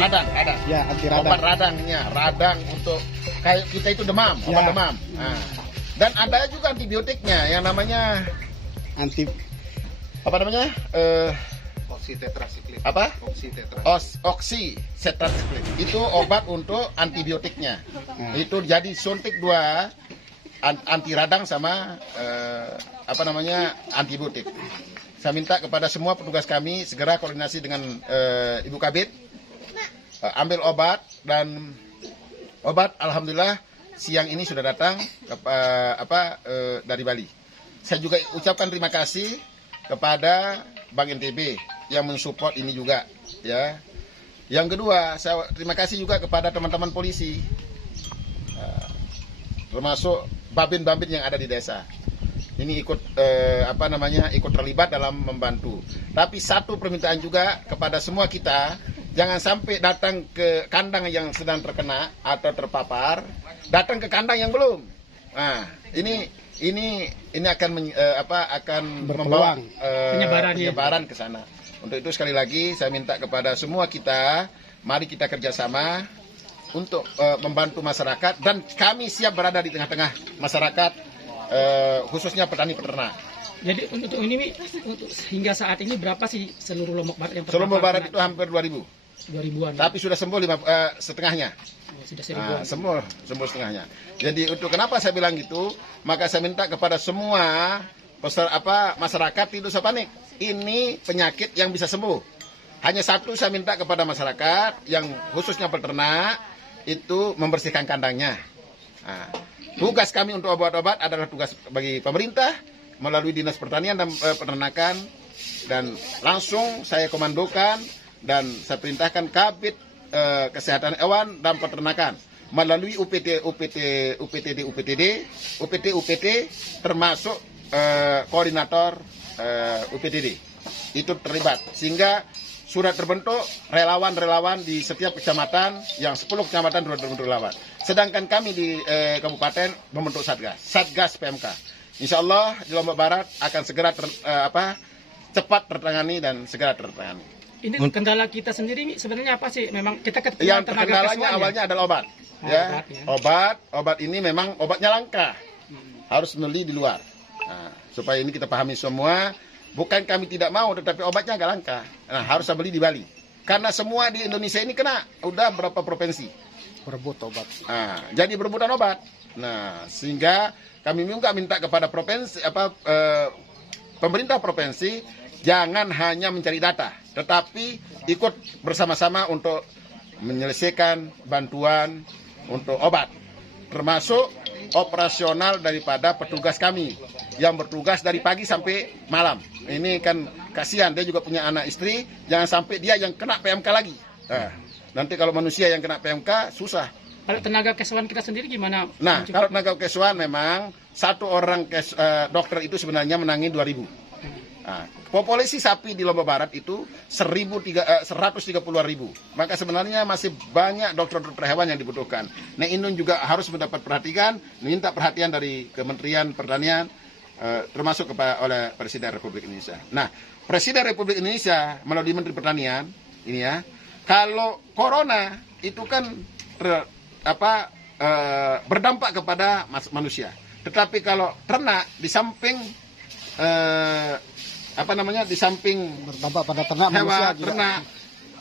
Radang, ada. Ya, anti radang. Obat radangnya, radang untuk kayak kita itu demam, Ya. obat demam. Nah. Dan ada juga antibiotiknya yang namanya Anti apa namanya? Oksitetrasiklik. Apa? Oksitetrasiklik. Oksitetrasiklik. Itu obat untuk antibiotiknya. Itu jadi suntik dua anti radang sama apa namanya? Antibiotik. Saya minta kepada semua petugas kami segera koordinasi dengan Ibu Kabid, ambil obat, dan obat alhamdulillah siang ini sudah datang dari Bali. Saya juga ucapkan terima kasih kepada Bank NTB yang mensupport ini juga, ya. Yang kedua, saya terima kasih juga kepada teman-teman polisi, termasuk babin-babin yang ada di desa. Ini ikut ikut terlibat dalam membantu. Tapi satu permintaan juga kepada semua kita, jangan sampai datang ke kandang yang sedang terkena atau terpapar, datang ke kandang yang belum. Nah, ini akan membawa penyebaran ke sana. Untuk itu sekali lagi saya minta kepada semua kita, mari kita kerjasama untuk membantu masyarakat, dan kami siap berada di tengah-tengah masyarakat, khususnya petani peternak. Jadi untuk ini untuk hingga saat ini berapa sih seluruh Lombok Barat yang Seluruh Lombok Barat itu hampir 2.000. 2000-an. Tapi sudah sembuh setengahnya. Oh, sudah 1000-an. Sembuh setengahnya. Jadi untuk kenapa saya bilang gitu, maka saya minta kepada semua masyarakat tidak usah panik. Ini penyakit yang bisa sembuh. Hanya satu saya minta kepada masyarakat yang khususnya peternak itu membersihkan kandangnya. Nah, tugas kami untuk obat-obat adalah tugas bagi pemerintah melalui Dinas Pertanian dan Peternakan, dan langsung saya komandokan dan saya perintahkan Kabid Kesehatan Hewan dan Peternakan melalui UPT, UPT termasuk koordinator UPTD itu terlibat, sehingga sudah terbentuk relawan-relawan di setiap kecamatan, yang 10 kecamatan sudah terbentuk relawan. Sedangkan kami di kabupaten membentuk Satgas PMK. Insya Allah di Lombok Barat akan segera cepat tertangani dan segera tertangani. Ini kendala kita sendiri sebenarnya apa sih? Memang kita yang kendalanya awalnya adalah obat. Obat ini memang obatnya langka, harus beli di luar. Nah, supaya ini kita pahami semua, bukan kami tidak mau, tetapi obatnya agak langka. Nah, harus beli di Bali. Karena semua di Indonesia ini kena, udah berapa provinsi berebut obat. Nah, jadi berebutan obat. Nah, sehingga kami juga minta kepada provinsi pemerintah provinsi jangan hanya mencari data, tetapi ikut bersama-sama untuk menyelesaikan bantuan untuk obat, termasuk operasional daripada petugas kami yang bertugas dari pagi sampai malam. Ini kan kasihan, dia juga punya anak istri, jangan sampai dia yang kena PMK lagi. Nah, nanti kalau manusia yang kena PMK susah. Kalau tenaga kesuan kita sendiri gimana? Nah, kalau tenaga kesuan memang satu orang dokter itu sebenarnya menangani 2.000. Nah, populasi sapi di Lombok Barat itu 130.000. Maka sebenarnya masih banyak dokter-dokter hewan yang dibutuhkan. Nah, ini juga harus mendapat perhatian, minta perhatian dari Kementerian Pertanian, termasuk oleh Presiden Republik Indonesia. Nah, Presiden Republik Indonesia melalui Menteri Pertanian ini ya, kalau corona itu kan berdampak kepada manusia. Tetapi kalau ternak di samping di samping Berdampak pada ternak manusia hewan juga. ternak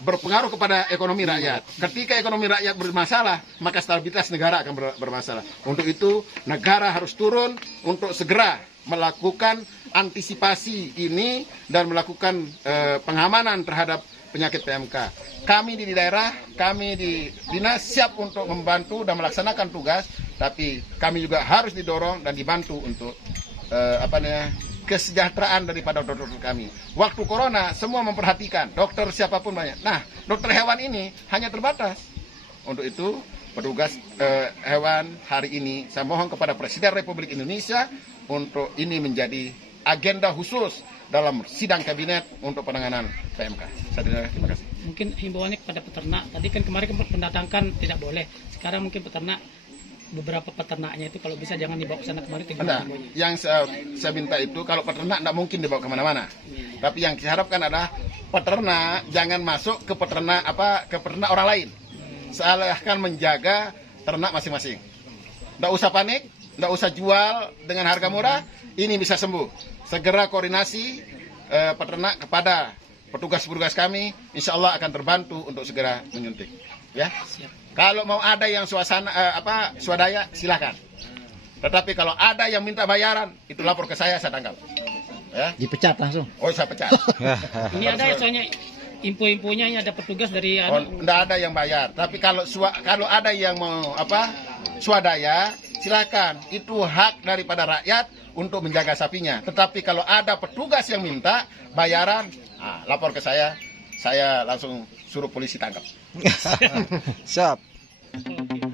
berpengaruh kepada ekonomi rakyat. Ketika ekonomi rakyat bermasalah, maka stabilitas negara akan bermasalah. Untuk itu, negara harus turun untuk segera melakukan antisipasi ini dan melakukan pengamanan terhadap penyakit PMK. Kami di daerah, kami di dinas siap untuk membantu dan melaksanakan tugas, tapi kami juga harus didorong dan dibantu untuk kesejahteraan daripada dokter kami. Waktu corona semua memperhatikan, dokter siapapun banyak. Nah, dokter hewan ini hanya terbatas. Untuk itu, petugas hewan hari ini saya mohon kepada Presiden Republik Indonesia untuk ini menjadi agenda khusus dalam sidang kabinet untuk penanganan PMK. Terima kasih. Mungkin himbauannya kepada peternak. Tadi kan kemarin mendatangkan tidak boleh. Sekarang mungkin peternak, beberapa peternaknya itu kalau bisa jangan dibawa ke sana kemari. Yang saya minta itu kalau peternak tidak mungkin dibawa kemana-mana. Tapi yang saya harapkan adalah peternak jangan masuk ke peternak orang lain. Silahkan menjaga ternak masing-masing. Nggak usah panik, nggak usah jual dengan harga murah. Ini bisa sembuh. Segera koordinasi peternak kepada petugas-petugas kami, insya Allah akan terbantu untuk segera menyuntik. Ya. Siap. Kalau mau ada yang swadaya, silakan. Tetapi kalau ada yang minta bayaran, itu lapor ke saya tangkap. Ya. Dipecat langsung. Oh, saya pecat. Ini ada soalnya info-infonya, ini ada petugas dari Enggak ada yang bayar. Tapi kalau ada yang mau swadaya, silakan. Itu hak daripada rakyat untuk menjaga sapinya. Tetapi kalau ada petugas yang minta bayaran, lapor ke saya langsung suruh polisi tangkap. Siap. Oke.